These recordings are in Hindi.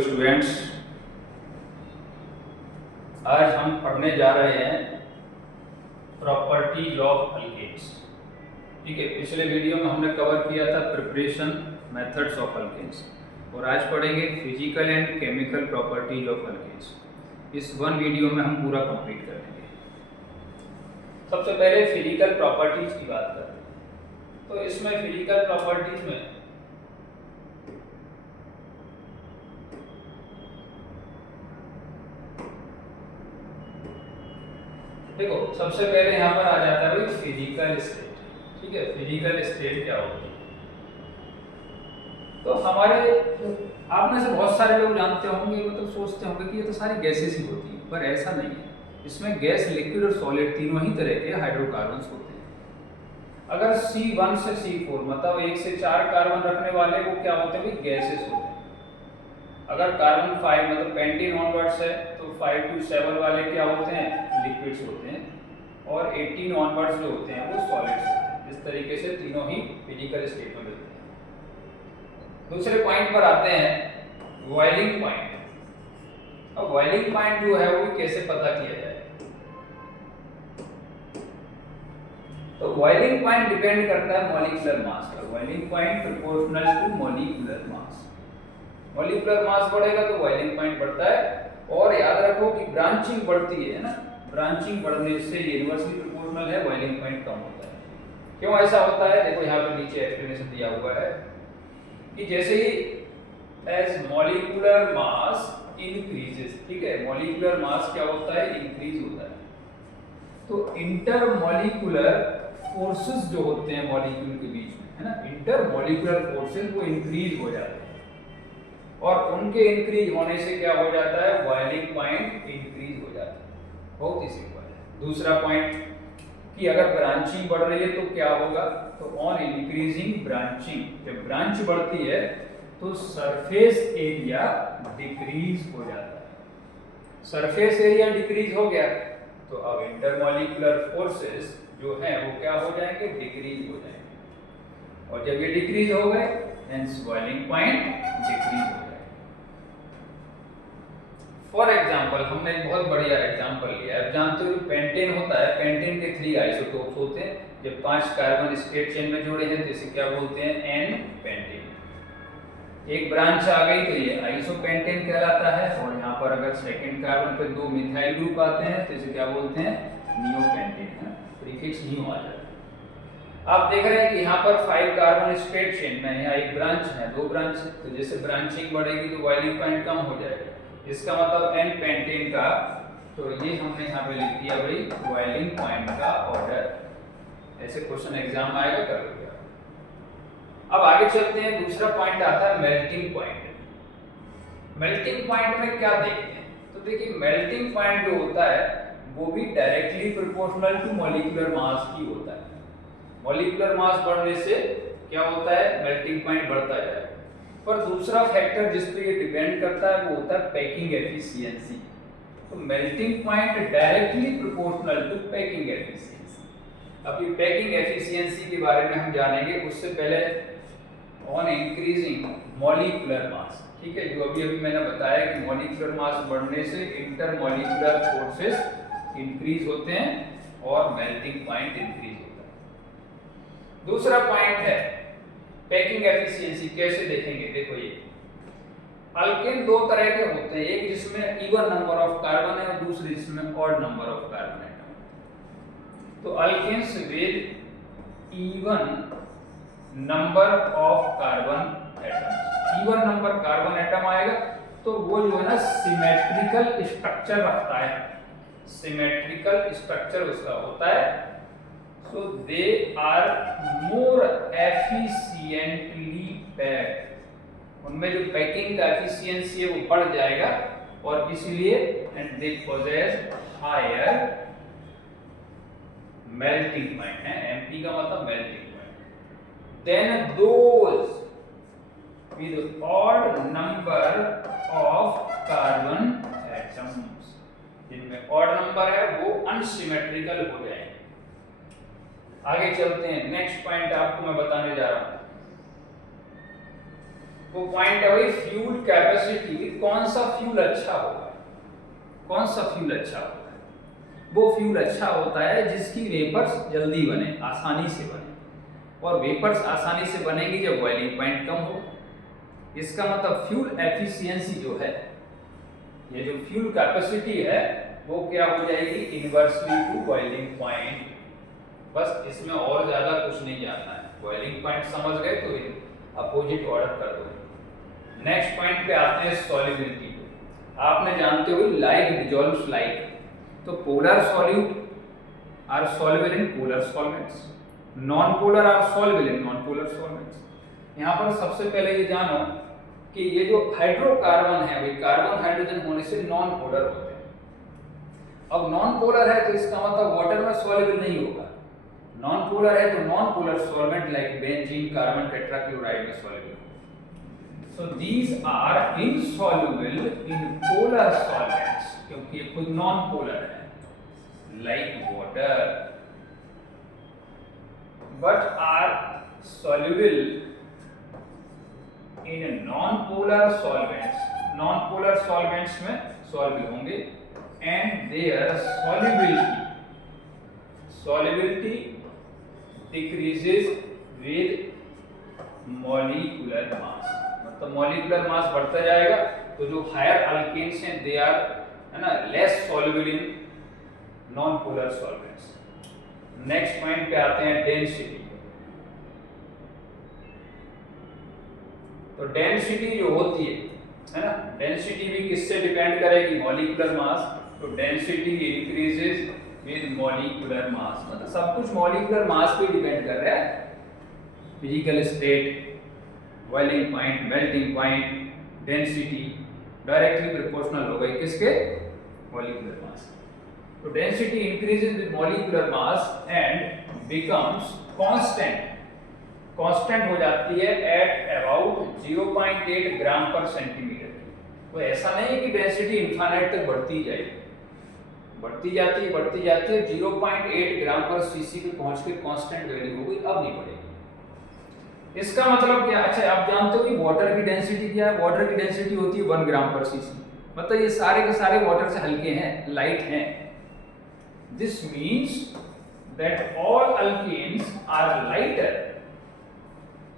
स्टूडेंट्स, आज हम पढ़ने जा रहे हैं प्रॉपर्टीज ऑफ अल्केन्स। ठीक है, पिछले वीडियो में हमने कवर किया था प्रिपरेशन मेथड्स ऑफ अल्केन्स और आज पढ़ेंगे physical and chemical properties of alkanes. इस वन वीडियो में हम पूरा कंप्लीट कर लेंगे। सबसे पहले फिजिकल प्रॉपर्टीज की बात करते हैं। तो इसमें फिजिकल प्रॉपर्टीज में देखो, सबसे पहले यहाँ पर आ जाता है भाई फिजिकल स्टेट। ठीक है, फिजिकल स्टेट क्या होती है? तो हमारे आप में से बहुत सारे लोग जानते होंगे, मतलब सोचते होंगे कि ये तो सारी गैसेस ही होती हैं, पर ऐसा नहीं है। इसमें गैस, लिक्विड और सॉलिड तीनों ही तरह के हाइड्रोकार्बन्स होते हैं। अगर C1 से C4 मतलब 1 से 4 कार्बन रखने वाले वो क्या होते हैं भाई? गैसेस होते हैं। अगर कार्बन 5 मतलब पेंटीन ऑनवर्ड्स है तो 5 to 7 वाले क्या होते हैं? लिक्विड्स होते हैं, और 18 ऑनवर्ड्स जो होते हैं वो सॉलिड्स होते हैं। इस तरीके से तीनों ही फिजिकल स्टेट में मिलते हैं। दूसरे पॉइंट पर आते हैं, बॉइलिंग पॉइंट। अब बॉइलिंग पॉइंट जो है वो कैसे पता किया जाए? तो बॉइलिंग पॉइंट डिपेंड करता है मॉलिक्यूलर मास पर। Boiling point proportional to molecular mass. Molecular mass बढ़ेगा तो बॉइलिंग पॉइंट बढ़ता है। और याद रखो कि ब्रांचिंग बढ़ती है ना, ब्रांचिंग बढ़ने से इनवर्सली प्रोपोर्शनल है, बॉइलिंग पॉइंट कम होता है। क्यों ऐसा होता है? देखो यहाँ पे नीचे एक्सप्लेनेशन दिया हुआ है कि जैसे ही एज मॉलिक्यूलर मास इंक्रीजेस, ठीक है, मॉलिक्यूलर मास क्या होता है? इंक्रीज होता है। तो इंटरमॉलिक्यूलर फोर्सेस जो होते हैं मॉलिक्यूल के बीच में, है ना, इंटरमॉलिक्यूलर फोर्सेस वो इंक्रीज हो जाते हैं, और उनके इंक्रीज होने से क्या हो जाता है? बॉइलिंग पॉइंट इंक्रीज हो जाता है। बहुत ही सिंपल है। दूसरा पॉइंट कि अगर ब्रांचिंग बढ़ रही है तो क्या होगा? तो ऑन इंक्रीजिंग ब्रांचिंग, जब ब्रांच बढ़ती है तो सरफेस एरिया डिक्रीज हो जाता है। सरफेस एरिया डिक्रीज हो गया तो अब इंटरमॉलिक्यूलर फोर्सेस जो है वो क्या हो जाएंगे? डिक्रीज हो जाएंगे, और जब ये डिक्रीज हो गए हेंस बॉइलिंग पॉइंट डिक्रीज हो जाएगा। फॉर एग्जाम्पल, हमने एक बहुत बढ़िया एग्जाम्पल लिया है। जानते हो पेंटेन होता है, पेंटेन के 3 आइसोटोप्स होते हैं। जब 5 कार्बन स्ट्रेट चेन में जोड़े हैं तो इसे क्या बोलते हैं? N pentane. एक ब्रांच आ गई तो ये आइसोपेंटेन कहलाता है, और यहाँ पर अगर सेकंड कार्बन पे 2 मिथाइल ग्रुप आते हैं तो इसे क्या बोलते हैं? नियोपेंटेन। प्रीफिक्स नियो आ जाता है। आप देख रहे हैं कि यहाँ पर 5 कार्बन स्ट्रेट चेन में, यहाँ एक ब्रांच है, 2 ब्रांच, तो जैसे ब्रांचिंग बढ़ेगी तो बॉइलिंग पॉइंट कम हो जाएगा। इसका मतलब एन पेंटेन का, तो ये हमने यहाँ पे लिख दिया भाई बॉइलिंग पॉइंट का ऑर्डर। ऐसे क्वेश्चन एग्जाम आएगा, कर लो। अब आगे चलते हैं। दूसरा पॉइंट आता है मेल्टिंग पॉइंट। मेल्टिंग पॉइंट में क्या देखते हैं? तो देखिए, मेल्टिंग पॉइंट जो होता है वो भी directly proportional to molecular mass ही होता है। मॉलिक्यूलर मास बढ़ने से क्या होता है? मेल्टिंग पॉइंट बढ़ता जाएगा। पर दूसरा फैक्टर जिस पे ये डिपेंड करता है वो होता है पैकिंग एफिशिएंसी। तो melting point directly proportional to packing efficiency. अब ये पैकिंग एफिशिएंसी के बारे में हम जानेंगे, उससे पहले ऑन इंक्रीजिंग मॉलिक्यूलर मास, ठीक है, जो अभी मैंने बताया कि मॉलिक्यूलर मास बढ़ने से इंटरमॉलिक्यूलर फोर्सेस इंक्रीज होते हैं और मेल्टिंग पॉइंट इंक्रीज होता है। दूसरा पॉइंट है पैकिंग एफिशिएंसी। कैसे देखेंगे? देखो, ये अल्केन 2 तरह के होते हैं, एक जिसमें इवन नंबर ऑफ कार्बन है और दूसरे जिसमें odd number of carbon atom. तो alkanes with even number of carbon atoms, even number carbon atom आएगा तो वो जो है ना सिमेट्रिकल स्ट्रक्चर रखता है। सिमेट्रिकल स्ट्रक्चर उसका होता है। So they are more efficiently packed। उनमें जो पैकिंग का एफिशिएंसी है वो बढ़ जाएगा, और इसलिए and they possess higher melting point है। MP का मतलब melting point। Then those with odd number of carbon atoms, जिनमें odd number है वो unsymmetrical हो जाएंगे। आगे चलते हैं। नेक्स्ट पॉइंट आपको मैं बताने जा रहा हूं। वो पॉइंट है भाई फ्यूल कैपेसिटी विद कौन सा फ्यूल अच्छा होगा, कौन सा फ्यूल अच्छा होता है। वो फ्यूल अच्छा होता है जिसकी वेपर्स जल्दी बने, आसानी से बने, और वेपर्स आसानी से बनेंगी जब बॉइलिंग पॉइंट कम हो। इसका मतलब फ्यूल एफिशिएंसी जो है, ये जो फ्यूल कैपेसिटी है वो क्या हो जाएगी, इनवर्सली टू बॉइलिंग पॉइंट। बस इसमें और ज्यादा कुछ नहीं जानना है, बॉइलिंग पॉइंट समझ गए तो अपोजिट ऑर्डर कर दो। नेक्स्ट पॉइंट पे आते हैं सॉल्युबिलिटी पे। आपने जानते हो लाइक डिसॉल्व्स लाइक, तो polar solute are soluble in polar solvents, non polar are soluble in non polar solvents. यहाँ पर सबसे पहले ये जानो कि ये जो हाइड्रोकार्बन है, वे कार्बन हाइड्रोजन होने से नॉन पोलर होते हैं। अब नॉन पोलर है तो इसका मतलब वाटर में सॉल्युबल नहीं होगा, नॉन पोलर है तो non polar solvent like benzene, carbon tetrachloride में सॉल्युबल होगा। So these are insoluble in polar solvents, क्योंकि ये खुद नॉन पोलर है like water, but are soluble in non polar solvents, non polar solvents में सॉल्युबल होंगे, and their solubility decreases with molecular mass, मतलब मॉलिक्यूलर मास बढ़ता जाएगा तो जो हायर अल्केन्स हैं दे आर, है ना, less soluble in non polar solvents. Next point पे आते हैं डेंसिटी। तो डेंसिटी जो होती है ना, डेंसिटी भी किससे डिपेंड करेगी, मॉलिक्यूलर मास। तो density increases with molecular mass, मतलब सब कुछ मॉलिक्यूलर मास पे डिपेंड कर रहा है। Physical state, boiling point, melting point, density directly proportional हो गई किसके, मॉलिक्यूलर मास। तो density increases with molecular mass and becomes constant, constant हो जाती है एट अबाउट 0.8 ग्राम पर सेंटीमीटर। तो ऐसा नहीं है कि डेंसिटी इनफाइनाइट तक बढ़ती जाएगी, बढ़ती जाती है 0.8 ग्राम पर सीसी पे पहुंच के कांस्टेंट वैल्यू हो गई, अब नहीं बढ़ेगी। इसका मतलब क्या, अच्छा आप जानते हो कि वाटर की डेंसिटी क्या है, वाटर की डेंसिटी होती है 1 ग्राम पर सीसी, मतलब ये सारे के सारे वाटर से हल्के हैं, लाइट हैं। This means that all alkanes are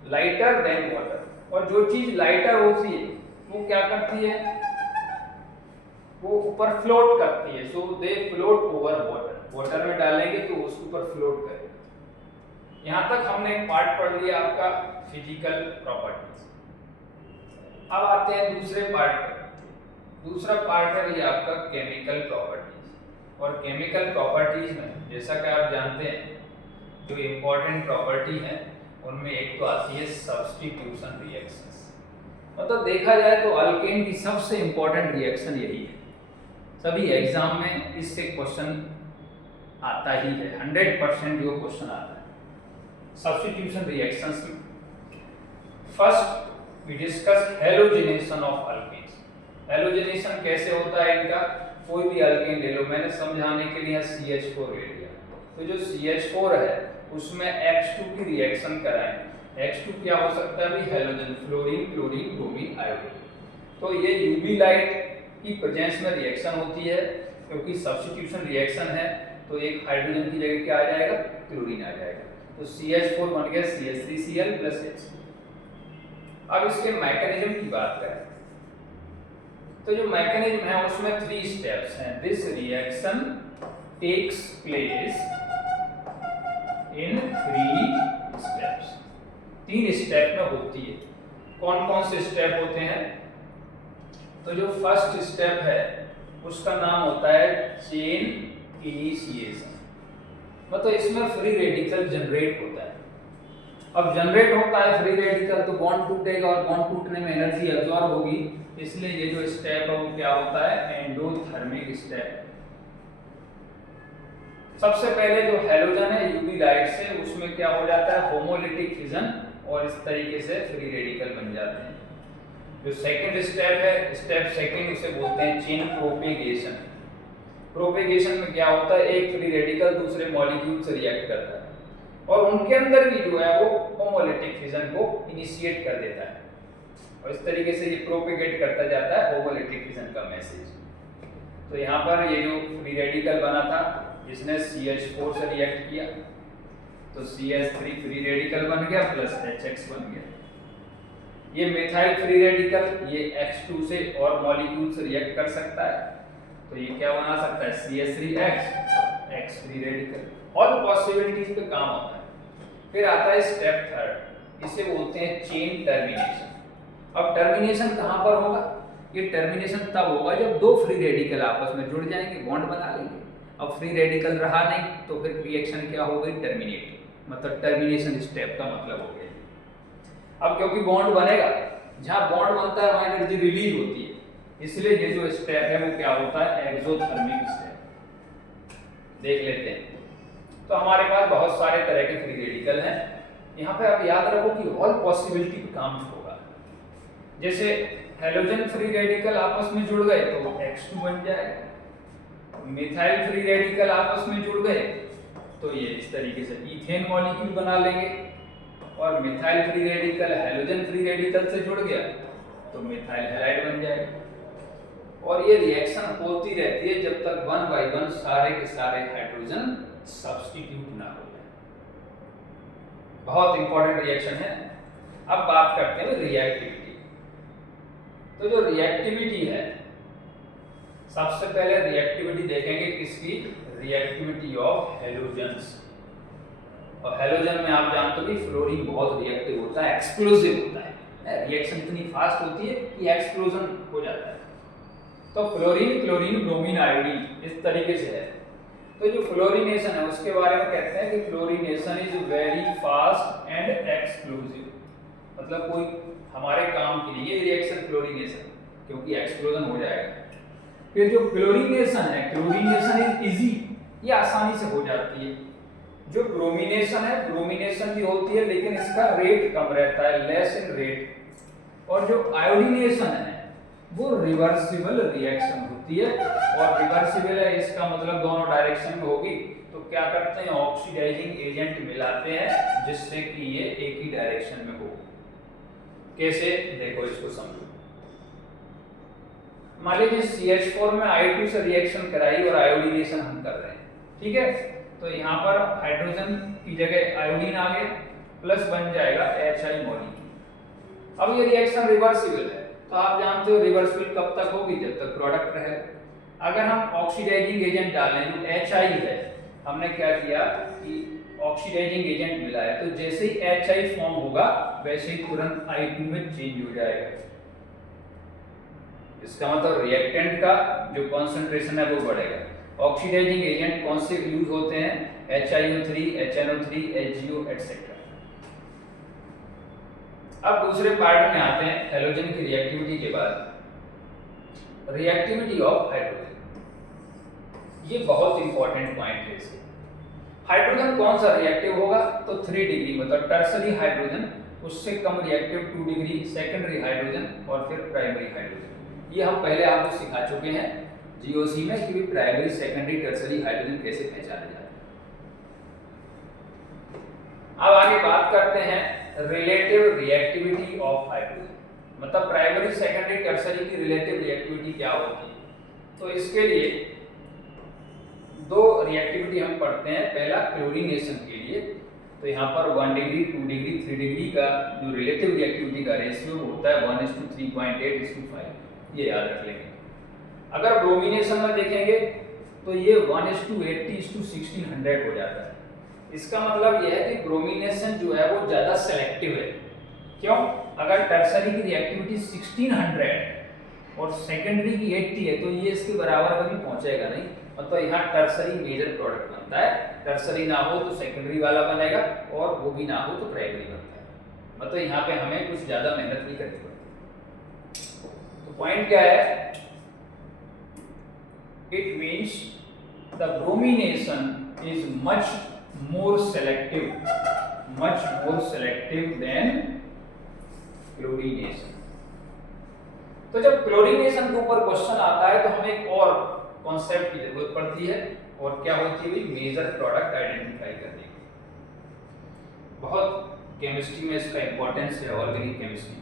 lighter than water, और जो चीज लाइटर होती है वो क्या करती है, वो ऊपर फ्लोट करती है। So they float over water, water में डालेंगे तो उसके ऊपर फ्लोट करेगा। यहां तक हमने एक पार्ट पढ़ लिया आपका फिजिकल प्रॉपर्टीज। अब आते हैं दूसरे पार्ट पर। दूसरा पार्ट है भैया आपका केमिकल प्रॉपर्टीज। और केमिकल प्रॉपर्टीज में जैसा कि आप जानते हैं जो इंपॉर्टेंट प्रॉपर्टी है उनमें एक तो आती है सब्स्टिट्यूशन रिएक्शंस। मतलब देखा जाए तो अल्केन की सबसे इंपॉर्टेंट रिएक्शन यही है, सभी एग्जाम में इससे क्वेश्चन आता ही है, 100% जो क्वेश्चन आता है सब्स्टिट्यूशन रिएक्शंस में। First we discuss halogenation of alkanes. Halogenation कैसे होता है इनका, कोई भी अल्केन ले लो, मैंने समझाने के लिए CH4 ले लिया, तो जो CH4 है उसमें H2 की रिएक्शन कराएं। H2 क्या हो सकता है भी, halogen, fluorine, chlorine, bromine, iodine. तो ये यूवी लाइट की प्रेजेंस में रिएक्शन होती है, क्योंकि सब्स्टिट्यूशन रिएक्शन है तो एक हाइड्रोजन की जगह क्या आ जाएगा, क्लोरीन आ जाएगा। तो CH4 बन गया CH3Cl + H। अब इसके मैकेनिज्म की बात करें तो जो मैकेनिज्म है उसमें 3 स्टेप्स हैं। This reaction takes place in 3 steps, 3 step में होती है। कौन कौन से स्टेप होते हैं, तो जो फर्स्ट स्टेप है उसका नाम होता है चेन इनिशिएशन, मतलब इसमें फ्री रेडिकल जनरेट होता है। अब जनरेट होता है फ्री रेडिकल तो बॉन्ड टूटेगा और बॉन्ड टूटने में एनर्जी अब्सॉर्ब होगी, इसलिए ये जो स्टेप है वो क्या होता है, एंडोथर्मिक स्टेप। सबसे पहले जो हैलोजन है यूवी लाइट से उसमें क्या हो जाता है, होमोलिटिक फिजन, और इस तरीके से फ्री रेडिकल बन जाते हैं। जो सेकंड स्टेप है, स्टेप सेकंड, उसे बोलते हैं चेन प्रोपेगेशन। प्रोपेगेशन में क्या होता है, एक फ्री रेडिकल दूसरे मॉलिक्यूल से रिएक्ट करता है और उनके अंदर भी जो है वो होमोलिटिक फिजन को इनिशिएट कर देता है। और इस तरीके से ये प्रोपेगेट करता जाता है होमोलिटिक फिशन का मैसेज। तो यहाँ पर ये जो फ्री रेडिकल बना था जिसने CH4 से रिएक्ट किया तो CH3 फ्री रेडिकल बन गया प्लस HX बन गया। ये मिथाइल फ्री रेडिकल ये X2 से और मॉलिक्यूल से रिएक्ट कर सकता है तो ये क्या बना सकता है CH3X X free radical. All possibilities पे काम होता है। फिर आता है स्टेप थर्ड, इसे बोलते हैं चेन टर्मिनेशन। अब टर्मिनेशन कहाँ पर होगा? ये टर्मिनेशन तब होगा जब दो फ्री रेडिकल आपस में जुड़ जाएंगे, बॉन्ड बना लेंगे। अब फ्री रेडिकल रहा नहीं तो फिर रिएक्शन क्या हो गई? टर्मिनेट, मतलब टर्मिनेशन स्टेप का मतलब हो गया। अब क्योंकि बॉन्ड बनेगा, जहां बॉन्ड बनता है वहां एनर्जी रिलीज होती है, इसलिए ये जो स्टेप है वो क्या होता है? Exothermic step. देख लेते हैं। तो हमारे पास बहुत सारे तरह के फ्री रेडिकल हैं। यहाँ पे आप याद रखो कि ऑल पॉसिबिलिटी पे काम होगा। जैसे हैलोजन फ्री रेडिकल आपस में जुड़ गए तो X2 बन जाएगा। मिथाइल फ्री रेडिकल आपस में जुड़ गए तो ये इस तरीके से इथेन मॉलिक्यूल बना लेंगे। और methyl free radical halogen free radical से जुड़ गया तो मिथाइल हैलाइड बन जाएगा। और ये रिएक्शन होती रहती है जब तक 1 by 1 सारे के सारे हाइड्रोजन सब्स्टिट्यूट ना हो जाए। बहुत इंपॉर्टेंट रिएक्शन है। अब बात करते हैं रिएक्टिविटी। तो जो रिएक्टिविटी है, सबसे पहले रिएक्टिविटी देखेंगे किसकी? Reactivity of halogens. और हैलोजन में आप जानते हो कि फ्लोरीन बहुत रिएक्टिव होता है, एक्सप्लोसिव होता है। रिएक्शन इतनी फास्ट होती है कि एक्सप्लोजन हो जाता है। तो फ्लोरीन, क्लोरीन, ब्रोमीन, आयोडीन इस तरीके से है। तो जो फ्लोरीनेशन है उसके बारे में कहते हैं कि fluorination is very fast and explosive. मतलब कोई हमारे काम के लिए रिएक्शन फ्लोरीनेशन, क्योंकि एक्सप्लोजन हो जाएगा। फिर जो क्लोरीनेशन है, क्लोरीनेशन इज इजी, ये आसानी से हो जाती है। जो ब्रोमिनेशन है, ब्रोमिनेशन भी होती है लेकिन इसका रेट कम रहता है, लेस इन रेट। और जो आयोडीनेशन है वो रिवर्सिबल रिएक्शन होती है। और रिवर्सिबल है इसका मतलब दोनों डायरेक्शन में होगी। तो क्या करते हैं? ऑक्सीडाइजिंग एजेंट मिलाते हैं जिससे कि ये एक ही डायरेक्शन में हो। कैसे? देखो इसको समझो। मान लीजिए CH4 में I2 से रिएक्शन कराई और आयोडीनेशन हम कर रहे हैं, ठीक है? तो यहाँ पर हाइड्रोजन की जगह आयोडीन आ गया, प्लस बन जाएगा HI मॉलिक्यूल। अब ये रिएक्शन रिवर्सिबल है, तो आप जानते हो रिवर्सिबल कब तक होगी? जब तक प्रोडक्ट रहे। अगर हम ऑक्सीडाइजिंग एजेंट डालें जो HI है, हमने क्या किया कि ऑक्सीडाइजिंग एजेंट मिलाया, तो जैसे ही HI फॉर्म होगा वैसे ही तुरंत I2 में चेंज हो जाएगा। इसका मतलब रिएक्टेंट का जो कॉन्सेंट्रेशन है वो बढ़ेगा। ऑक्सीडाइजिंग एजेंट कौन से यूज होते हैं? HiO3, HNO3, HGO etcetera. अब दूसरे पार्ट में आते हैं हैलोजन की रिएक्टिविटी के बाद। रिएक्टिविटी ऑफ हाइड्रोजन, ये बहुत इंपॉर्टेंट पॉइंट है। इसके हाइड्रोजन कौन सा रिएक्टिव होगा? तो 3 डिग्री, मतलब टर्सरी हाइड्रोजन, उससे कम रिएक्टिव 2 डिग्री, सेकेंडरी हाइड्रोजन और फिर प्राइमरी हाइड्रोजन। ये हम पहले आपको सिखा चुके हैं जीओसी में कि प्राइमरी, सेकेंडरी, टर्सरी हाइड्रोजन कैसे पहचाने जाते हैं। अब आगे बात करते हैं रिलेटिव रिएक्टिविटी ऑफ हाइड्रोजन, मतलब प्राइमरी, सेकेंडरी, टर्सरी की रिलेटिव रिएक्टिविटी क्या होती है। तो इसके लिए दो रिएक्टिविटी हम पढ़ते हैं। पहला क्लोरीनेशन के लिए, तो यहाँ पर 1 डिग्री, 2 डिग्री, 3 डिग्री का जो रिलेटिव रिएक्टिविटी का रेशियो होता है 1:3.8:5, ये याद रख लेंगे। अगर ब्रोमिनेशन में देखेंगे तो ये 1:80:1600 हो जाता है। इसका मतलब यह है कि ब्रोमिनेशन जो है वो ज्यादा सेलेक्टिव है। क्यों? अगर टर्सरी की रिएक्टिविटी 1600 और सेकेंडरी की 80 है तो ये इसके बराबर कभी पहुंचेगा नहीं। मतलब यहाँ टर्सरी मेजर प्रोडक्ट बनता है, टर्सरी ना हो तो सेकेंडरी वाला बनेगा और वो भी ना हो तो प्राइमरी बनता है। मतलब यहाँ पे हमें कुछ ज्यादा मेहनत नहीं करनी पड़ती। तो पॉइंट क्या है? It means the bromination is much more selective than chlorination. तो जब क्लोरीनेशन के ऊपर क्वेश्चन आता है तो हमें एक और कॉन्सेप्ट की जरूरत पड़ती है, और क्या होती है? मेजर प्रोडक्ट आइडेंटिफाई करने की। बहुत केमिस्ट्री में इसका इंपॉर्टेंस है, ऑर्गेनिक केमिस्ट्री।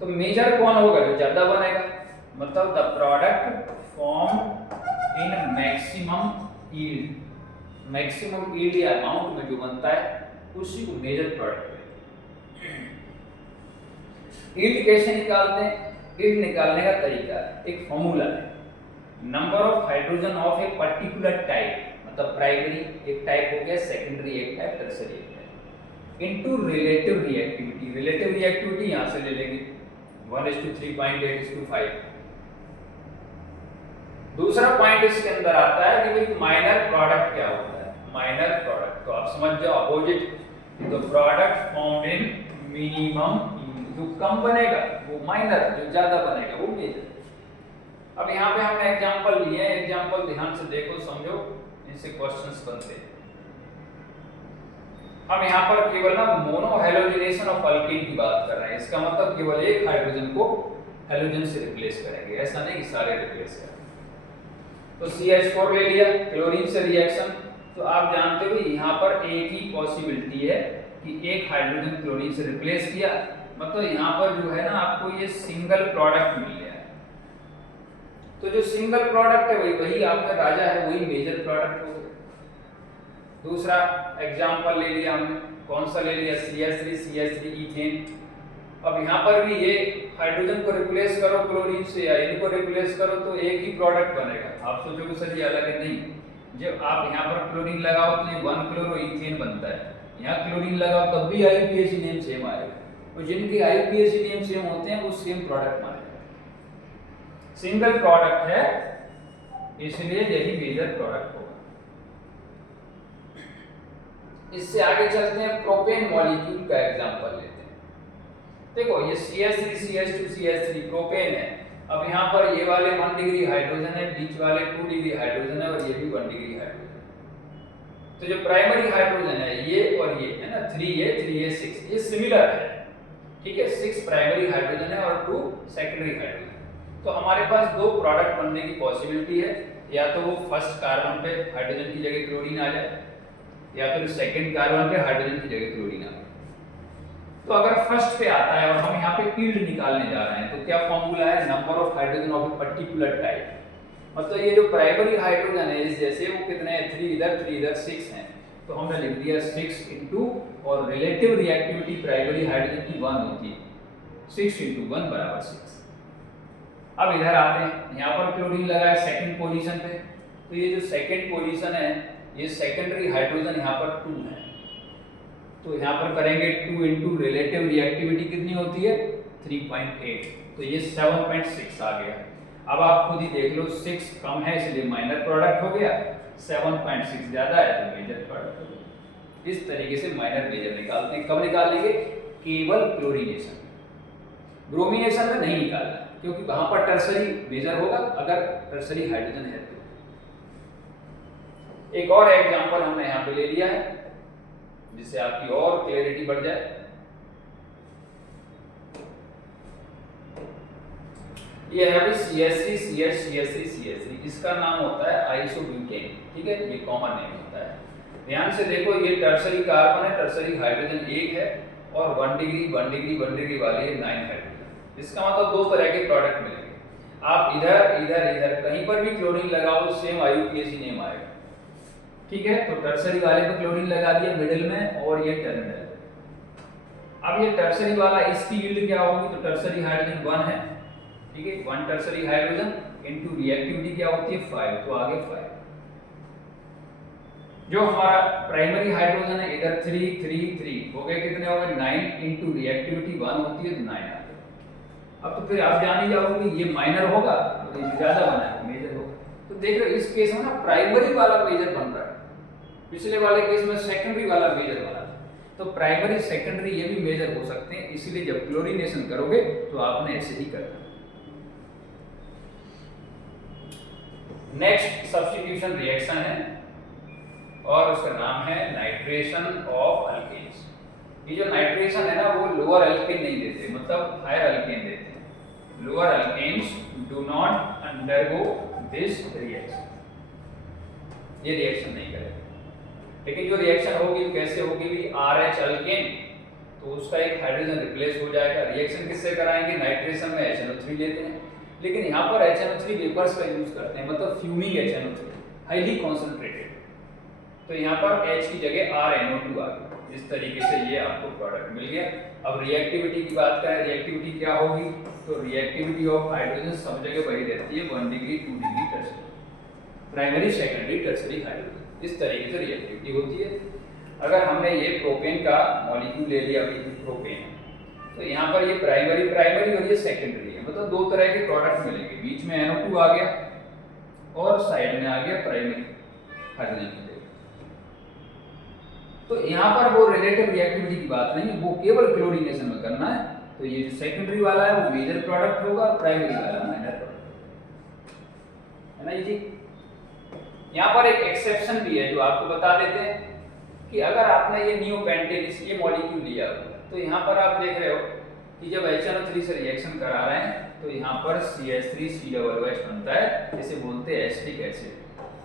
तो मेजर कौन होगा? जो ज्यादा बनेगा, मतलब the product form in maximum yield, maximum yield या अमाउंट में जो बनता है उसी को मेजर प्रोडक्ट कहते हैं। यील्ड कैसे निकालते हैं? यील्ड निकालने का तरीका एक फॉर्मूला है, number of hydrogen of a particular type, मतलब प्राइमरी एक टाइप हो गया, सेकेंडरी एक टाइप, टर्शियरी एक type, into relative reactivity. Relative reactivity यहां से ले लेंगे 1:3.8:5। दूसरा पॉइंट इसके अंदर आता है कि भाई माइनर प्रोडक्ट क्या होता है? माइनर प्रोडक्ट तो आप समझ जाओ अपोजिट, तो प्रोडक्ट फॉर्म्ड इन मिनिमम, जो कम बनेगा वो माइनर, जो ज्यादा बनेगा वो मेजर। अब यहाँ पे हमने एग्जांपल लिए हैं, एग्जांपल ध्यान से देखो समझो, इनसे क्वेश्चंस बनते हैं। हम यहाँ पर केवल ना मोनो हैलोजिनेशन ऑफ अल्कीन की बात कर रहे हैं, इसका मतलब केवल एक हाइड्रोजन को हैलोजन से रिप्लेस करेंगे, ऐसा नहीं कि सारे रिप्लेस करेंगे। तो CH4 ले लिया, क्लोरीन से रिएक्शन, तो आप जानते हो यहाँ पर एक ही पॉसिबिलिटी है कि एक हाइड्रोजन क्लोरीन से रिप्लेस किया, मतलब यहाँ पर जो है ना आपको ये सिंगल प्रोडक्ट मिल गया है। तो जो सिंगल प्रोडक्ट है वही आपका राजा है, वही मेजर प्रोडक्ट हो गया। दूसरा एग्जांपल ले लिया हमने, कौन सा ले लिया? CH3 ethane. अब यहाँ पर भी ये हाइड्रोजन को रिप्लेस करो क्लोरीन से या इनको रिप्लेस करो तो एक ही प्रोडक्ट बनेगा। आप सोचोगे सर ये अलग है, नहीं, जब आप यहाँ पर क्लोरीन लगाओ तो ये 1-क्लोरो-इथेन बनता है, यहाँ क्लोरीन लगाओ तब भी IUPAC नेम सेम आएगा, और जिनके IUPAC नेम सेम होते हैं वो सेम प्रोडक्ट मानेगा। सिंगल प्रोडक्ट है इसलिए यही मेजर प्रोडक्ट होगा। इससे आगे चलते हैं, प्रोपेन मॉलिक्यूल का एग्जांपल लेते हैं। देखो ये CH3 प्रोपेन है। अब यहाँ पर ये वाले 1 डिग्री हाइड्रोजन है, बीच वाले 2 डिग्री हाइड्रोजन है, और ये भी 1 डिग्री हाइड्रोजन। तो जो प्राइमरी हाइड्रोजन है ये और ये है ना, 3A 6, ये सिमिलर है, ठीक है। 6 प्राइमरी हाइड्रोजन है और 2 सेकेंडरी हाइड्रोजन। तो हमारे पास दो प्रोडक्ट बनने की पॉसिबिलिटी है, या तो वो फर्स्ट कार्बन पे हाइड्रोजन की जगह क्लोरीन आ जाए, या फिर सेकंड कार्बन पे हाइड्रोजन की जगह क्लोरीन आ जाए। तो अगर फर्स्ट पे आता है और हम यहाँ पे यील्ड निकालने जा रहे हैं तो क्या फॉर्मूला है? Number of hydrogen of a particular type, मतलब ये जो प्राइमरी हाइड्रोजन है इस जैसे वो कितने हैं? 3 इधर 6 हैं, तो हमने लिख दिया 6 इंटू, और रिलेटिव रिएक्टिविटी प्राइमरी हाइड्रोजन की 1 होती है, 6 इंटू 1 बराबर 6। अब इधर आते हैं, यहाँ पर क्लोरीन लगा है सेकंड पोजीशन पे, तो ये जो सेकंड पोजीशन है ये सेकेंडरी हाइड्रोजन यहाँ पर 2 है, तो यहाँ पर करेंगे 2 इंटू रिलेटिव रिएक्टिविटी कितनी होती है? 3.8, तो ये 7.6 आ गया। अब आप खुद ही देख लो, 6 कम है इसलिए माइनर प्रोडक्ट हो गया, 7.6 ज्यादा है तो मेजर प्रोडक्ट हो गया। इस तरीके से माइनर मेजर निकालते हैं। कब निकालेंगे? केवल क्लोरीनेशन, ब्रोमिनेशन में नहीं निकालना, क्योंकि वहां पर टर्सरी मेजर होगा अगर टर्सरी हाइड्रोजन है तो। एक और एग्जांपल हमने यहाँ पे ले लिया है जिससे आपकी और क्लैरिटी बढ़ जाए। ये है अभी CH3, इसका नाम होता है आइसोब्यूटेन, ठीक है, ये कॉमन नेम होता है। ध्यान से देखो, ये टर्सरी कार्बन है, टर्सरी हाइड्रोजन 1 है, और 1 डिग्री वाले 9 हाइड्रोजन। इसका मतलब दो तरह के प्रोडक्ट मिलेंगे। आप इधर कहीं पर भी क्लोरीन लगाओ सेम IUPAC नेम आएगा, ठीक है। तो टर्सरी वाले पे क्लोरीन लगा दिया मिडिल में, और ये टर्मिनल। अब ये टर्सरी वाला, इसकी यील्ड क्या होगी? तो टर्सरी हाइड्रोजन 1 है, ठीक है, 1 टर्सरी हाइड्रोजन इनटू रिएक्टिविटी क्या होती है? 5, तो आगे 5। जो हमारा प्राइमरी हाइड्रोजन है इधर 3 हो गए, कितने हो गए? 9 इनटू रिएक्टिविटी 1 होती है तो 9 आ गया। अब तो फिर आप जान ही जाओगे ये माइनर होगा तो ये ज्यादा बना है मेजर होगा। तो देख रहे हो इस केस में ना प्राइमरी वाला मेजर बन रहा है, पिछले वाले केस में सेकेंडरी वाला मेजर बना था। तो प्राइमरी सेकेंडरी ये भी मेजर हो सकते हैं, इसलिए जब क्लोरीनेशन करोगे तो आपने ऐसे ही करना। नेक्स्ट सब्स्टिट्यूशन रिएक्शन है और उसका नाम है नाइट्रेशन ऑफ अल्केन्स। ये जो नाइट्रेशन है ना वो लोअर अल्केन नहीं देते, मतलब हायर अल्केन देते हैं। Lower alkanes do not undergo this reaction, ये रिएक्शन नहीं करेगा। लेकिन जो रिएक्शन होगी कैसे होगी भी? RH अल्केन, तो उसका एक हाइड्रोजन रिप्लेस हो जाएगा। रिएक्शन किससे कराएंगे, नाइट्रेशन में HNO3 लेते हैं, लेकिन यहाँ पर HNO3 वेपर्स का यूज करते हैं, मतलब फ्यूमिंग HNO3 हाईली कॉन्सेंट्रेटेड। तो यहाँ पर H की जगह RNO2 आ गया। इस तरीके से ये आपको प्रोडक्ट मिल गया। अब रिएक्टिविटी की बात करें, रिएक्टिविटी क्या होगी, तो रिएक्टिविटी ऑफ हाइड्रोजन सब जगह वही रहती है 1 degree 2 degree tertiary, primary secondary tertiary hydrogen, इस तरीके से रिएक्टिविटी होती है। अगर हमने ये प्रोपेन का मॉलिक्यूल ले लिया, अभी प्रोपेन, तो यहाँ पर ये प्राइमरी और ये सेकेंडरी है, मतलब दो तरह के प्रोडक्ट मिलेंगे। बीच में NO2 आ गया और साइड में आ गया प्राइमरी हाइड्रोजन की जगह। तो यहाँ पर वो रिलेटिव रिएक्टिविटी की बात नहीं है, वो केवल क्लोरीनेशन में करना है। तो ये जो सेकेंडरी वाला है वो मेजर प्रोडक्ट होगा और प्राइमरी वाला माइनर प्रोडक्ट है ना जी। यहाँ पर एक एक्सेप्शन भी है जो आपको बता देते हैं कि अगर आपने ये नियोपेंटेन ये मॉलिक्यूल लिया तो यहाँ पर आप देख रहे हो कि जब HNO3 से रिएक्शन करा रहे हैं तो यहाँ पर CH3COOH बनता है, इसे बोलते हैं acetic acid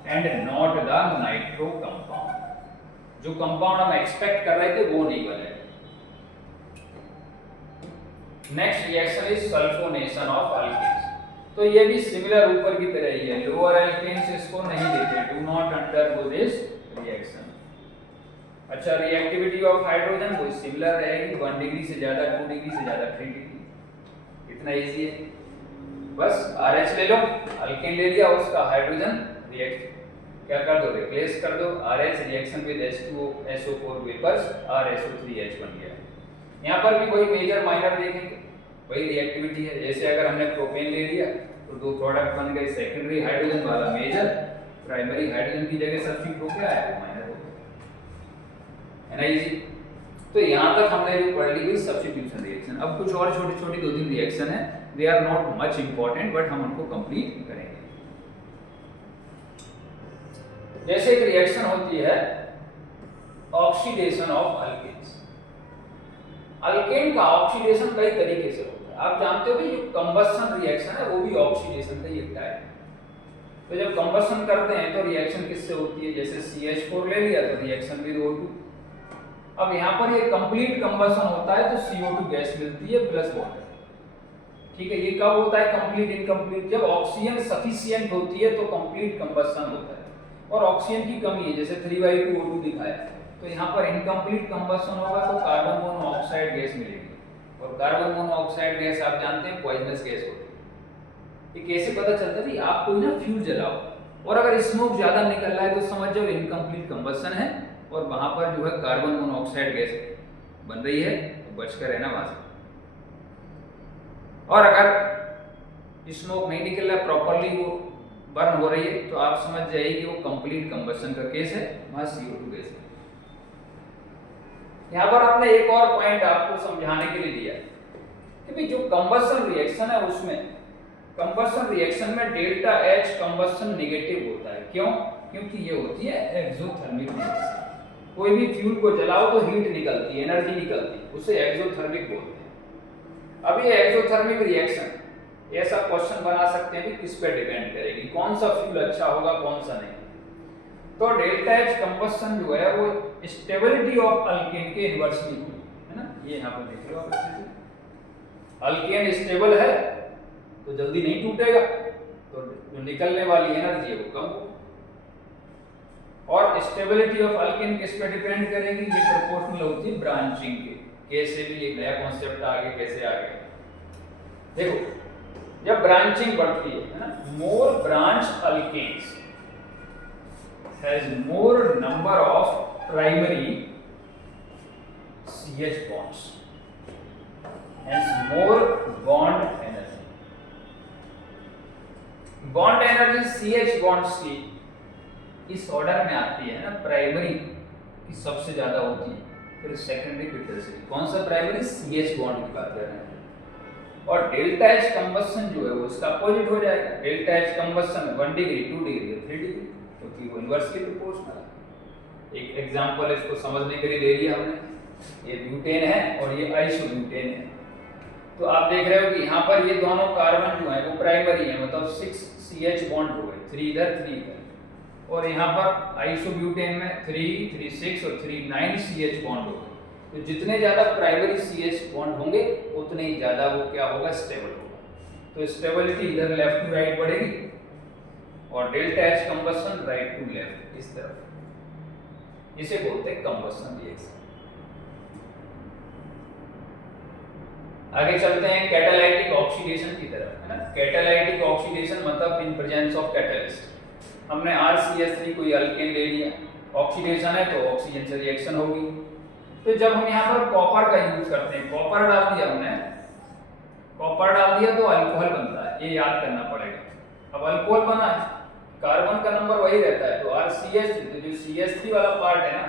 and not the nitro compound. जो कंपाउंड हम एक्सपेक्ट कर रहे थे वो नहीं बने। Next reaction is sulphonation of alkanes. तो ये भी सिमिलर ऊपर की तरह ही है, लोअर अल्केन्स इसको नहीं देते, do not undergo this reaction. अच्छा, रिएक्टिविटी ऑफ हाइड्रोजन वो सिमिलर रहेगी, 1 डिग्री से ज्यादा, 2 डिग्री से ज्यादा, 3 डिग्री। इतना इजी है, बस RH ले लो, अल्केन ले लिया, उसका हाइड्रोजन रिएक्ट क्या कर दो, रिप्लेस कर दो, RH reaction with H2SO4 vapours, RSO3H बन गया। यहाँ पर भी वही मेजर माइनर देखेंगे, वही रिएक्टिविटी है। जैसे अगर हमने प्रोपेन ले लिया तो दो प्रोडक्ट बन गए, सेकेंडरी हाइड्रोजन वाला मेजर, प्राइमरी हाइड्रोजन की जगह सब्स्टिट्यूट हो गया है माइनर हो गया, है ना इजी। तो यहाँ तक हमने जो पढ़ ली हुई सब्स्टिट्यूशन रिएक्शन। अब कुछ और छोटी छोटी 2-3 रिएक्शन है, they are not much important but हम उनको कंप्लीट करेंगे। जैसे एक रिएक्शन होती है ऑक्सीडेशन ऑफ अल्केन्स। अल्केन का ऑक्सीडेशन कई तरीके से होता है, आप जानते हो कि जो कंबशन रिएक्शन है वो भी ऑक्सीडेशन का ही एक टाइप है। तो जब कंबशन करते हैं तो रिएक्शन किससे होती है, जैसे CH4 ले लिया तो रिएक्शन विद O2। अब यहाँ पर ये कंप्लीट कंबशन होता है तो CO2 गैस मिलती है प्लस वाटर, ठीक है। ये कब होता है कंप्लीट इनकम्प्लीट, जब ऑक्सीजन सफिशिएंट होती है तो कंप्लीट कंबशन होता है, और ऑक्सीजन की कमी है, जैसे 3/2 O2 दिखाया, तो यहाँ पर इनकम्प्लीट कंबशन होगा तो कार्बन मोनोऑक्साइड गैस मिलेगी, और कार्बन मोनोऑक्साइड गैस आप जानते हैं पॉइजनस गैस होती है। ये कैसे पता चलता है, आप कोई ना फ्यूल जलाओ और अगर स्मोक ज्यादा निकल रहा है तो समझ जाओ इनकम्प्लीट कंबशन है और वहां पर जो है कार्बन मोनोऑक्साइड गैस बन रही है, तो बचकर रहना वहां से। और अगर स्मोक नहीं निकल रहा, प्रॉपरली वो बर्न हो रही है, तो आप समझ जाइए कि वो कंप्लीट कंबशन का केस है, वहां CO2 गैस है। यहाँ पर आपने एक और पॉइंट आपको समझाने के लिए दिया कि भाई जो कंबशन रिएक्शन है उसमें कंबशन रिएक्शन में डेल्टा H कंबशन नेगेटिव होता है। क्यों? क्योंकि ये होती है एक्सोथर्मिक रिएक्शन। कोई भी फ्यूल को जलाओ तो हीट निकलती है, एनर्जी निकलती है, उसे एक्सोथर्मिक बोलते हैं। अब ये एक्सोथर्मिक रिएक्शन ऐसा क्वेश्चन बना सकते हैं कि किस पे डिपेंड करेगी, कौन सा फ्यूल अच्छा होगा कौन सा नहीं। तो डेल्टा H कंबशन जो है वो स्टेबिलिटी ऑफ अल्केन के इनवर्सली है ना, ये यहाँ पर देख लो आप अच्छे से। अल्केन स्टेबल है तो जल्दी नहीं टूटेगा, तो जो निकलने वाली एनर्जी है वो कम होगी। और स्टेबिलिटी ऑफ अल्केन किस पे डिपेंड करेगी, ये प्रोपोर्शनल होती है ब्रांचिंग के। कैसे भी एक नया कॉन्सेप्ट आ गया, कैसे आ गया देखो, जब ब्रांचिंग बढ़ती है ना, more branch alkanes has more number of primary CH bonds, hence more bond energy. Bond energy CH bonds की इस ऑर्डर में आती है ना, प्राइमरी की सबसे ज्यादा होती है, फिर सेकेंडरी, फिर टर्शियरी। कौन सा प्राइमरी, CH बॉन्ड की बात कर रहे हैं। और डेल्टा H कंबशन जो है वो इसका अपोजिट हो जाएगा। Delta H combustion 1 degree 2 degree 3 degree, क्योंकि वो इनवर्सली प्रोपोर्शनल है। एक एग्जांपल इसको समझने के लिए ले लिया हमने, ये ब्यूटेन है और ये आइसोब्यूटेन है। तो आप देख रहे हो कि यहाँ पर ये दोनों कार्बन जो है वो प्राइमरी है, मतलब 6 CH बॉन्ड हो गए, 3 इधर 3 इधर। और यहाँ पर आइसोब्यूटेन में 3 3 6 और 3 9 CH बॉन्ड हो गए। तो जितने ज्यादा प्राइमरी CH बॉन्ड होंगे उतने ही ज्यादा वो क्या होगा, स्टेबल होगा। तो स्टेबिलिटी इधर लेफ्ट टू राइट बढ़ेगी और delta H combustion right to left इस तरफ। इसे बोलते हैं कंबशन रिएक्शन। आगे चलते हैं कैटालाइटिक ऑक्सीडेशन की तरफ, है ना। कैटालाइटिक ऑक्सीडेशन मतलब इन प्रेजेंस ऑफ कैटलिस्ट। हमने RCH3 कोई अल्केन ले लिया, ऑक्सीडेशन है तो ऑक्सीजन से रिएक्शन होगी। तो जब हम यहाँ पर कॉपर का यूज करते हैं, कॉपर डाल दिया हमने, कॉपर डाल दिया तो अल्कोहल बनता है, ये याद करना पड़ेगा। अब अल्कोहल बना है, कार्बन का नंबर वही रहता है, तो RCH3, तो जो CH3 वाला पार्ट है ना,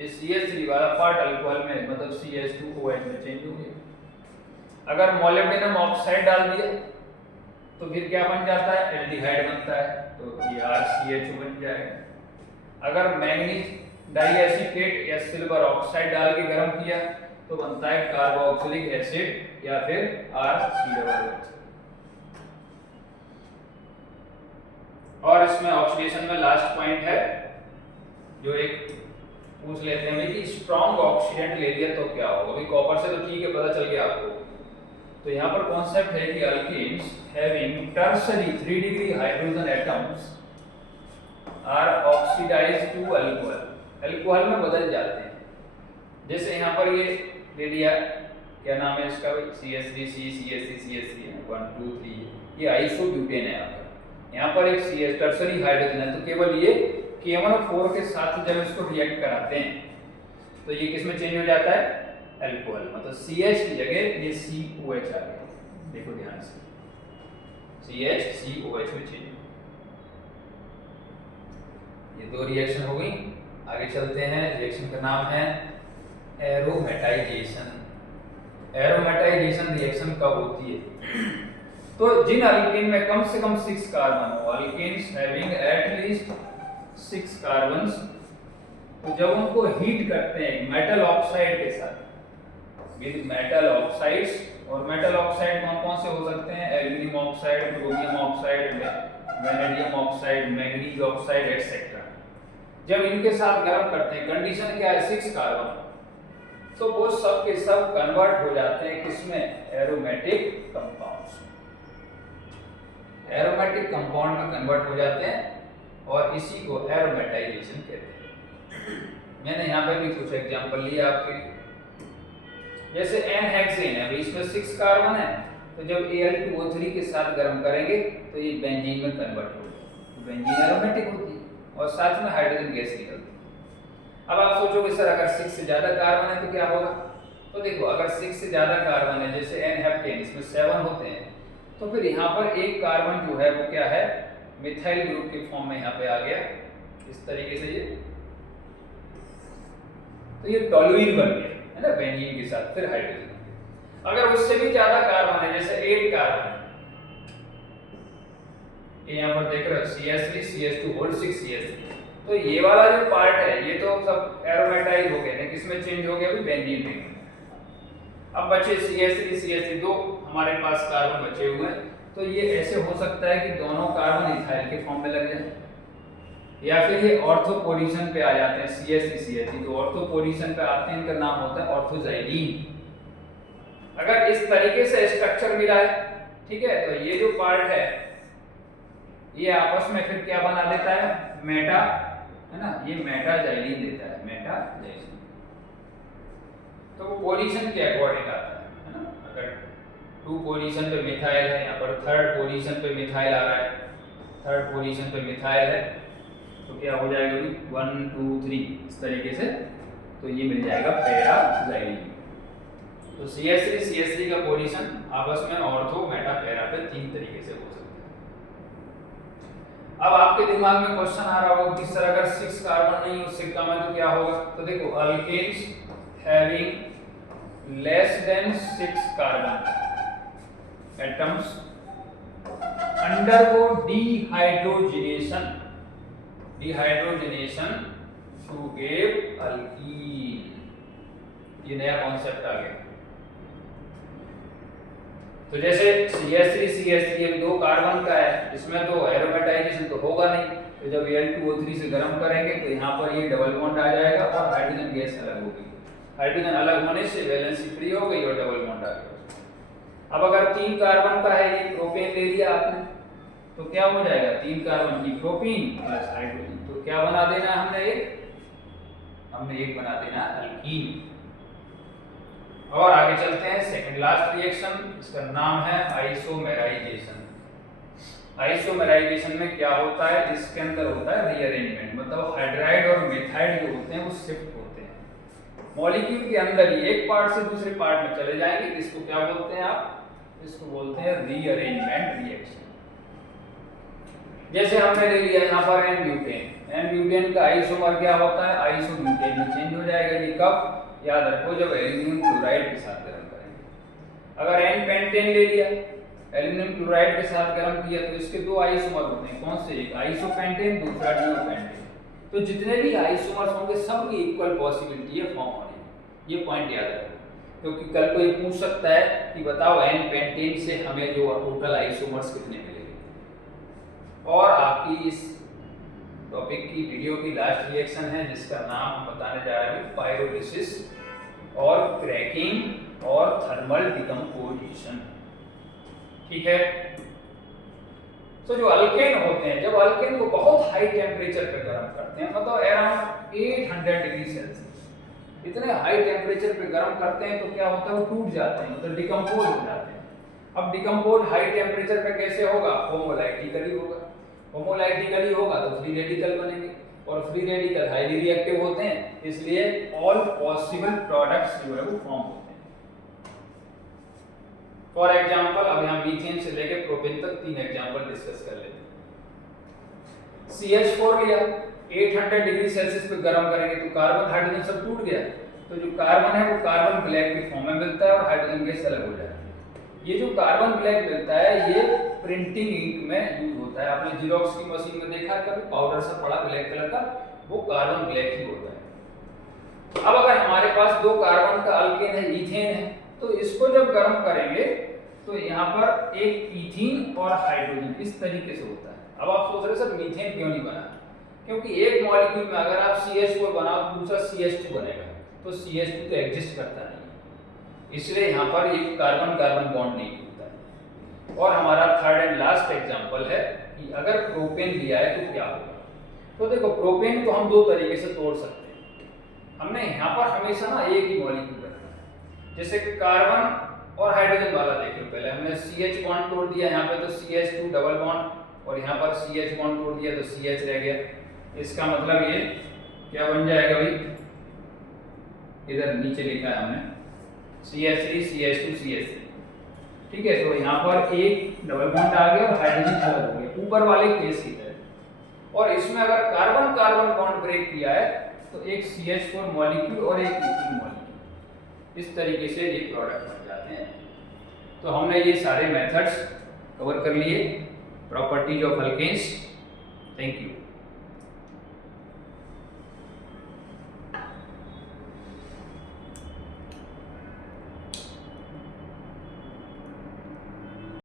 ये CH3 वाला पार्ट अल्कोहल में मतलब CH2OH में चेंज हो गया। अगर मोलिब्डेनम ऑक्साइड डाल दिया तो फिर क्या बन जाता है, एल्डिहाइड बनता है, तो ये RCHO बन जाएगा। अगर मैंगनीज डाइएसिटेट या सिल्वर ऑक्साइड डाल के गर्म किया तो बनता है कार्बोक्सिलिक एसिड या फिर RCOH। और इसमें ऑक्सीडेशन में लास्ट पॉइंट है जो एक पूछ लेते हैं भाई कि स्ट्रॉन्ग ऑक्सीडेंट ले लिया तो क्या होगा। भाई कॉपर से तो ठीक है, पता चल गया आपको। तो यहाँ पर कॉन्सेप्ट है कि alkanes having tertiary 3 degree hydrogen atoms are oxidised to alcohol, alcohol में बदल जाते हैं। जैसे यहाँ पर ये ले लिया, क्या नाम है इसका भाई, CH3C CH3 है 1 2 3, ये आइसोब्यूटेन है आपका। यहाँ पर एक CH टर्शरी हाइड्रोजन है, तो केवल ये K1O4 के साथ जब इसको रिएक्ट कराते हैं तो ये किस में चेंज हो जाता है, अल्कोहल। मतलब CH की जगह ये COH आ गया, देखो ध्यान से, CH COH में चेंज। ये दो रिएक्शन हो गई। आगे चलते हैं, रिएक्शन का नाम है एरोमेटाइजेशन। एरोमेटाइजेशन रिएक्शन कब होती है, तो जिन अल्केन में कम से कम 6 कार्बन हो, alkanes having at least 6 carbons, तो जब उनको हीट करते हैं मेटल ऑक्साइड के साथ, विद मेटल ऑक्साइड्स, और मेटल ऑक्साइड कौन कौन से हो सकते हैं, aluminium oxide, chromium oxide, vanadium oxide, manganese oxide etcetera. जब इनके साथ गर्म करते हैं, कंडीशन क्या है, 6 कार्बन, तो वो सब के सब कन्वर्ट हो जाते हैं किसमें, एरोमेटिक कंपाउंड्स। एरोमेटिक कंपाउंड में कन्वर्ट हो जाते हैं और इसी को एरोमेटाइजेशन कहते हैं। मैंने यहाँ पे भी कुछ एग्जांपल लिया आपके, जैसे N-हेक्सेन है, इसमें 6 कार्बन है, तो जब Al2O3 के साथ गर्म करेंगे तो ये बेंजीन में कन्वर्ट होगा, तो बेंजीन एरोमेटिक होती है और साथ में हाइड्रोजन गैस निकलती है। अब आप सोचोगे सर अगर 6 से ज्यादा कार्बन है तो क्या होगा, तो देखो अगर 6 से ज्यादा कार्बन है, जैसे N-हेप्टेन, इसमें 7 होते हैं, तो फिर यहाँ पर एक कार्बन जो है वो क्या है, मिथाइल ग्रुप के फॉर्म में यहाँ पे आ गया इस तरीके से ये, तो ये टोलुइन बन गया, है ना, बेंजीन के साथ फिर हाइड्रोजन। अगर उससे भी ज्यादा कार्बन है, जैसे 8 कार्बन, ये यहाँ पर देख रहे हो CH3 CH2 होल 6 CH3, तो ये वाला जो पार्ट है ये तो सब एरोमेटाइज हो गए ना, किसमें चेंज हो गया, अभी बेंजीन में। अब बचे CH3 CH3, दो हमारे पास कार्बन बचे हुए हैं, तो ये ऐसे हो सकता है कि दोनों कार्बन इथाइल के फॉर्म में लग जाए, या फिर ये ऑर्थो पोजीशन पे आ जाते हैं, CH3 CH3, तो ऑर्थो पोजीशन पे आते हैं, इनका नाम होता है ऑर्थोजाइलीन। अगर इस तरीके से स्ट्रक्चर मिला है, ठीक है, तो ये जो पार्ट है ये आपस में फिर क्या बना देता है, मेटा, है ना, ये मेटाजाइलीन देता है, मेटाजाइलीन। तो वो पोजीशन के अकॉर्डिंग आता है ना। अगर 2 पोजीशन पे मिथाइल है, यहाँ पर 3rd पोजीशन पे मिथाइल आ रहा है, 3rd पोजीशन पे मिथाइल है, तो क्या हो जाएगा 1 2 3 इस तरीके से, तो ये मिल जाएगा पैराजाइलीन। तो CH3 CH3 का पोजीशन आपस में ऑर्थो मेटा पैरा पे 3 तरीके से हो सकता है। अब आपके दिमाग में क्वेश्चन आ रहा होगा कि सर अगर 6 कार्बन नहीं उससे कम है तो क्या होगा, तो देखो alkanes having less than 6 carbon atoms undergo dehydrogenation to give alkene. ये नया कॉन्सेप्ट आ गया। तो जैसे CH3 2 कार्बन का है, इसमें तो एरोमेटाइजेशन तो होगा नहीं, तो जब Al2O3 से गर्म करेंगे तो यहाँ पर ये डबल बॉन्ड आ जाएगा और हाइड्रोजन गैस अलग होगी। हाइड्रोजन अलग होने से वैलेंसी फ्री हो गई और डबल बॉन्ड आ गया। अब अगर 3 कार्बन का है ये प्रोपेन ले लिया आपने, तो क्या हो जाएगा, 3 कार्बन की प्रोपीन प्लस हाइड्रोजन, तो क्या बना देना हमने एक बना देना अल्कीन। और आगे चलते हैं सेकंड लास्ट रिएक्शन, इसका नाम है आइसोमेराइजेशन। आइसोमेराइजेशन में क्या होता है, इसके अंदर होता है रीअरेंजमेंट, मतलब हाइड्राइड और मेथाइड जो होते हैं वो शिफ्ट होते हैं मॉलिक्यूल के अंदर ही, एक पार्ट से दूसरे पार्ट में चले जाएंगे। इसको क्या बोलते हैं आप, इसको बोलते हैं रीअरेंजमेंट रिएक्शन। जैसे हमने ले लिया यहाँ पर एन ब्यूटेन का आइसोमर क्या होता है, आइसोब्यूटेन में चेंज हो जाएगा। ये कब, याद रखो, जब एल्यूमिनियम क्लोराइड के साथ गर्म करेंगे। अगर एन पेंटेन ले लिया, एल्यूमिनियम क्लोराइड के साथ गर्म किया, तो इसके 2 आइसोमर होते हैं, कौन से, एक आइसोपेंटेन, दूसरा डिओपेंटेन। तो जितने भी आइसोमर्स होंगे सबकी इक्वल पॉसिबिलिटी है फॉर्म होने की, ये पॉइंट याद रखो, क्योंकि कल को ये पूछ सकता है कि बताओ एन पेंटेन से हमें जो टोटल आइसोमर्स कितने मिलेंगे। और आपकी इस टॉपिक की वीडियो की लास्ट रिएक्शन है जिसका नाम हम बताने जा रहे हैं पाइरोलिसिस और क्रैकिंग और थर्मल डिकम्पोजिशन। ठीक है, तो जो अल्केन होते हैं, जब अल्केन को बहुत हाई टेम्परेचर पे गर्म करते हैं, मतलब अराउंड 800 डिग्री सेल्सियस, इतने हाई टेम्परेचर पे गर्म करते हैं, तो क्या होता है, वो टूट जाते हैं, मतलब डिकम्पोज हो जाते हैं। अब डिकम्पोज हाई टेम्परेचर पे कैसे होगा, होमोलाइटिकली होगा। होमोलाइटिकली होगा तो फ्री रेडिकल बनेंगे, और फ्री रेडिकल हाईली रिएक्टिव होते हैं, इसलिए ऑल पॉसिबल प्रोडक्ट्स जो है वो फॉर्म होते हैं। फॉर एग्जांपल, अब यहाँ मीथेन से लेके प्रोपेन तक 3 एग्जांपल डिस्कस कर लेते हैं। CH4 लिया, 800 डिग्री सेल्सियस पे गर्म करेंगे तो कार्बन हाइड्रोजन सब टूट गया, तो जो कार्बन है वो कार्बन ब्लैक के फॉर्म में मिलता है और हाइड्रोजन गैस अलग हो जाती है। ये जो कार्बन ब्लैक मिलता है ये प्रिंटिंग इंक में यूज होता है। आपने जीरोक्स की मशीन में देखा है कभी, पाउडर सा पड़ा ब्लैक कलर का, वो कार्बन ब्लैक ही होता है। अब अगर हमारे पास 2 कार्बन का अल्केन है, इथेन है, तो इसको जब गर्म करेंगे तो यहाँ पर एक इथीन और हाइड्रोजन इस तरीके से होता है। अब आप सोच रहे सर मीथेन क्यों नहीं बना, क्योंकि एक मॉलिक्यूल में अगर आप CH4 बनाओ तो दूसरा CH2 बनेगा, तो CH2 तो एग्जिस्ट करता नहीं, इसलिए यहाँ पर एक कार्बन कार्बन बॉन्ड नहीं टूटता है। और हमारा थर्ड एंड लास्ट एग्जांपल है कि अगर प्रोपेन लिया है तो क्या होगा। तो देखो, प्रोपेन को हम 2 तरीके से तोड़ सकते हैं। हमने यहाँ पर हमेशा ना एक ही मॉलिक्यूल रखना है, जैसे कार्बन और हाइड्रोजन वाला देख लो, पहले हमने CH बॉन्ड तोड़ दिया यहाँ पे, तो CH2 डबल बॉन्ड, और यहाँ पर CH बॉन्ड तोड़ दिया तो CH रह गया। इसका मतलब ये क्या बन जाएगा भाई, इधर नीचे लिखा है हमने CH3 CH2 CH3, ठीक है। तो यहाँ पर एक डबल बॉन्ड आ गया और हाइड्रोजन अलग हो गया, ऊपर वाले केस की तरह। और इसमें अगर कार्बन कार्बन बॉन्ड ब्रेक किया है तो एक CH4 मॉलिक्यूल और एक इथीन मॉलिक्यूल, इस तरीके से ये प्रोडक्ट बन जाते हैं। तो हमने ये सारे मेथड्स कवर कर लिए, properties of alkanes. Thank you.